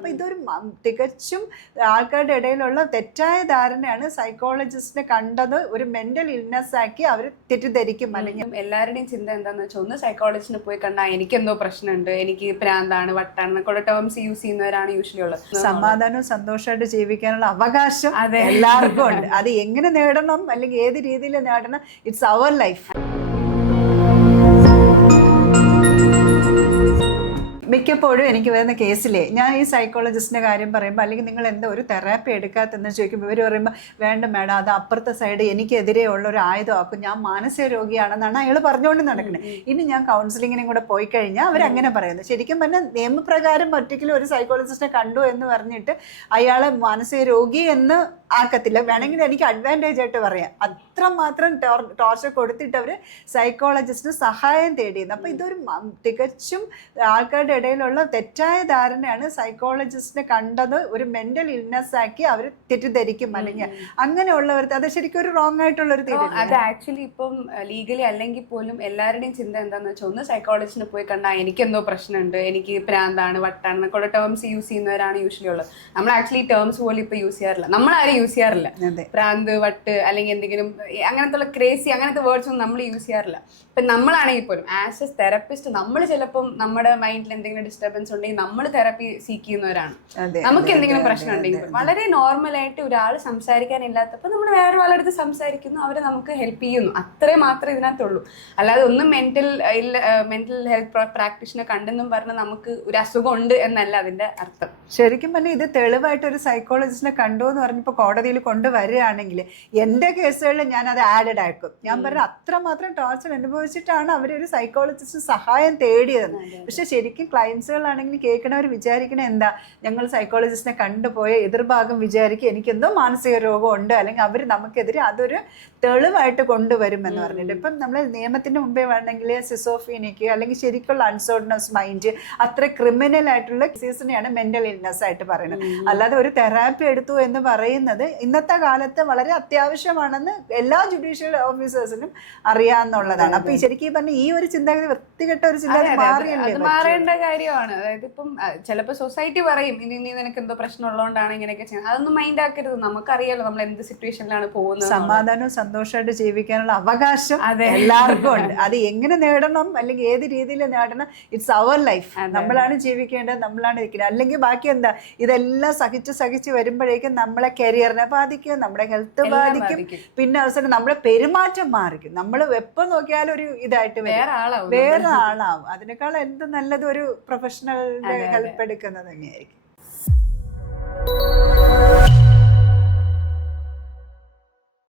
അപ്പൊ ഇതൊരു തികച്ചും ആൾക്കാരുടെ ഇടയിലുള്ള തെറ്റായ ധാരണയാണ് സൈക്കോളജിസ്റ്റിനെ കണ്ടത് ഒരു മെന്റൽ ഇൽനെസ് ആക്കി അവർ തെറ്റിദ്ധരിക്കും. അല്ലെങ്കിൽ എല്ലാവരുടെയും ചിന്ത എന്താണെന്ന് വെച്ചാൽ ഒന്ന് സൈക്കോളജിസ്റ്റിനെ പോയി കണ്ടാൽ എനിക്കെന്തോ പ്രശ്നമുണ്ട് എനിക്ക് പ്രാന്താണ് വട്ടാണ് എന്നൊക്കെ ടേംസ് യൂസ് ചെയ്യുന്നവരാണ് യൂഷ്വലി ഉള്ളത്. സമാധാനവും സന്തോഷമായിട്ട് ജീവിക്കാനുള്ള അവകാശം അതെ. എല്ലാവർക്കും ഉണ്ട്. അത് എങ്ങനെ നേടണം അല്ലെങ്കിൽ ഏത് രീതിയിൽ നേടണം ഇറ്റ്സ് അവർ ലൈഫ് മിക്കപ്പോഴും എനിക്ക് വരുന്ന കേസിലെ ഞാൻ ഈ സൈക്കോളജിസ്റ്റിന്റെ കാര്യം പറയുമ്പോൾ അല്ലെങ്കിൽ നിങ്ങൾ എന്താ ഒരു തെറാപ്പി എടുക്കാത്തെന്ന് ചോദിക്കുമ്പോൾ ഇവർ പറയുമ്പോൾ വേണ്ട മാഡം അത് അപ്പുറത്തെ സൈഡ് എനിക്കെതിരെ ഉള്ള ഒരു ആയുധമാക്കും. ഞാൻ മാനസിക രോഗിയാണെന്നാണ് അയാൾ പറഞ്ഞുകൊണ്ട് നടക്കുന്നത് ഇനി ഞാൻ കൗൺസിലിങ്ങിനും കൂടെ പോയി കഴിഞ്ഞാൽ അങ്ങനെ പറയുന്നത് ശരിക്കും പറഞ്ഞാൽ നിയമപ്രകാരം ഒറ്റയ്ക്കും ഒരു സൈക്കോളജിസ്റ്റിനെ കണ്ടു എന്ന് പറഞ്ഞിട്ട് അയാളെ മാനസിക രോഗി എന്ന് ആക്കത്തില്ല. വേണമെങ്കിൽ എനിക്ക് അഡ്വാന്റേജ് ആയിട്ട് പറയാം. അത്രമാത്രം ടോർച്ചർ കൊടുത്തിട്ട് അവർ സൈക്കോളജിസ്റ്റിന് സഹായം തേടിയിരുന്നു. അപ്പോൾ ഇതൊരു തികച്ചും ആൾക്കാരുടെ ഇടയിലുള്ള തെറ്റായ ധാരണയാണ് സൈക്കോളജിസ്റ്റിനെ കണ്ടത് ഒരു മെന്റൽ ഇൽനെസ് ആക്കി അവർ തെറ്റിദ്ധരിക്കും. അല്ലെങ്കിൽ അങ്ങനെയുള്ളവർക്ക് അത് ശരിക്കും ഒരു റോങ് ആയിട്ടുള്ള ഒരു അത് ആക്ച്വലി ഇപ്പം ലീഗലി അല്ലെങ്കിൽ പോലും എല്ലാവരുടെയും ചിന്ത എന്താണെന്ന് വെച്ചാൽ ഒന്ന് സൈക്കോളജിസ്റ്റിനെ പോയി കണ്ടാൽ എനിക്ക് എന്തോ പ്രശ്നമുണ്ട് എനിക്ക് പ്രാന്താണ് വട്ടാണ് എന്നൊക്കെ ടേംസ് യൂസ് ചെയ്യുന്നവരാണ് യൂഷ്വലി ഉള്ളത്. നമ്മൾ ആക്ച്വലി ടേംസ് പോലും ഇപ്പോൾ യൂസ് ചെയ്യാറില്ല. നമ്മളാരും യൂസ് ചെയ്യാറില്ല. പ്രാന്ത് വട്ട് അല്ലെങ്കിൽ എന്തെങ്കിലും അങ്ങനത്തെ ഉള്ള ക്രേസി അങ്ങനത്തെ വേർഡ്സ് ഒന്നും നമ്മൾ യൂസ് ചെയ്യാറില്ല. ഇപ്പൊ നമ്മളാണെങ്കിൽ പോലും ആസ് എ തെറപ്പിസ്റ്റ് നമ്മൾ ചിലപ്പം നമ്മുടെ മൈൻഡിൽ എന്തെങ്കിലും ഡിസ്റ്റർബൻസ് ഉണ്ടെങ്കിൽ നമ്മൾ തെറപ്പി സീക്ക് ചെയ്യുന്നവരാണ്. നമുക്ക് എന്തെങ്കിലും പ്രശ്നം ഉണ്ടെങ്കിൽ വളരെ നോർമൽ ആയിട്ട് ഒരാൾ സംസാരിക്കാനില്ലാത്തപ്പോൾ നമ്മൾ വേറെ ഒരാളെടുത്ത് സംസാരിക്കുന്നു അവർ നമുക്ക് ഹെൽപ്പ് ചെയ്യുന്നു. അത്രേ മാത്രമേ ഇതിനകത്തുള്ളൂ. അല്ലാതെ ഒന്നും മെന്റൽ മെന്റൽ ഹെൽത്ത് പ്രാക്ടീഷനെ കണ്ടെന്നും പറഞ്ഞ് നമുക്ക് ഒരു അസുഖം ഉണ്ട് എന്നല്ല അതിന്റെ അർത്ഥം. ശരിക്കും പറഞ്ഞാൽ ഇത് തെളിവായിട്ട് ഒരു സൈക്കോളജിസ്റ്റിനെ കണ്ടു എന്ന് പറഞ്ഞപ്പോൾ കോടതിയിൽ കൊണ്ടുവരികയാണെങ്കിൽ എന്റെ കേസുകളിൽ ഞാൻ അത് ആഡഡ് ആക്കും. ഞാൻ പറഞ്ഞ അത്രമാത്രം ടോർച്ചർ അനുഭവിച്ചിട്ടാണ് അവരൊരു സൈക്കോളജിസ്റ്റ് സഹായം തേടിയതെന്ന് പക്ഷെ ശരിക്കും ക്ലയൻസുകളാണെങ്കിൽ കേൾക്കണവർ വിചാരിക്കണ എന്താ? ഞങ്ങൾ സൈക്കോളജിസ്റ്റിനെ കണ്ടുപോയ എതിർഭാഗം വിചാരിക്കും എനിക്കെന്തോ മാനസിക രോഗം ഉണ്ട് അല്ലെങ്കിൽ അവർ നമുക്കെതിരെ അതൊരു തെളിവായിട്ട് കൊണ്ടുവരും എന്ന് പറഞ്ഞിട്ട്. ഇപ്പം നമ്മൾ നിയമത്തിന് മുമ്പേ വേണമെങ്കിൽ സിസോഫീനിക്ക് അല്ലെങ്കിൽ ശരിക്കുള്ള അൺസോർഡ്നസ് മൈൻഡ് അത്ര ക്രിമിനൽ ആയിട്ടുള്ള ഡിസീസിനെയാണ് മെന്റൽ ഇൽനെസ് ആയിട്ട് പറയുന്നത്. അല്ലാതെ ഒരു തെറാപ്പി എടുത്തു എന്ന് പറയുന്നത് ഇന്നത്തെ കാലത്ത് വളരെ അത്യാവശ്യമാണെന്ന് എല്ലാ ജുഡീഷ്യൽ ഓഫീസേഴ്സിനും അറിയാന്നുള്ളതാണ്. അപ്പൊ ഈ ശരിക്കും പറഞ്ഞ ഈ ഒരു ചിന്താഗതി വൃത്തികെട്ട ഒരു അതെ, ചിന്താഗതി അതെ, അത് അത്. മാറേണ്ട കാര്യമാണ്. അതായത് ഇപ്പം ചിലപ്പോൾ സൊസൈറ്റി പറയും ഇനി നീ നിനക്ക് എന്തോ പ്രശ്നം ഉള്ളതുകൊണ്ടാണ് ഇങ്ങനെയൊക്കെ ചെയ്യുന്നത്. അതൊന്നും മൈൻഡ് ആക്കരുത്. നമുക്കറിയാലോ നമ്മൾ എന്ത് സിറ്റുവേഷനിലാണ് പോകുന്നത്. സമാധാനവും സന്തോഷമായിട്ട് ജീവിക്കാനുള്ള അവകാശം എല്ലാവർക്കും ഉണ്ട്. അത് എങ്ങനെ നേടണം അല്ലെങ്കിൽ ഏത് രീതിയിൽ നേടണം ഇറ്റ്സ് അവർ ലൈഫ് നമ്മളാണ് ജീവിക്കേണ്ടത് നമ്മളാണ് ഇരിക്കുന്നത് അല്ലെങ്കിൽ ബാക്കി എന്താ ഇതെല്ലാം സഹിച്ച് സഹിച്ച് വരുമ്പോഴേക്കും നമ്മളെ കരിയറിനെ ബാധിക്കും നമ്മുടെ ഹെൽത്ത് ബാധിക്കും പിന്നെ അവസരം നമ്മുടെ പെരുമാറ്റം മാറിക്കും. നമ്മൾ എപ്പോൾ നോക്കിയാലും ഒരു ഇതായിട്ട് വേറെ ആളാവും വേറെ ആളാവും അതിനേക്കാൾ എന്ത് നല്ലത് ഒരു പ്രൊഫഷണലിന്റെ ഹെൽപ്പ് എടുക്കുന്നത് തന്നെയായിരിക്കും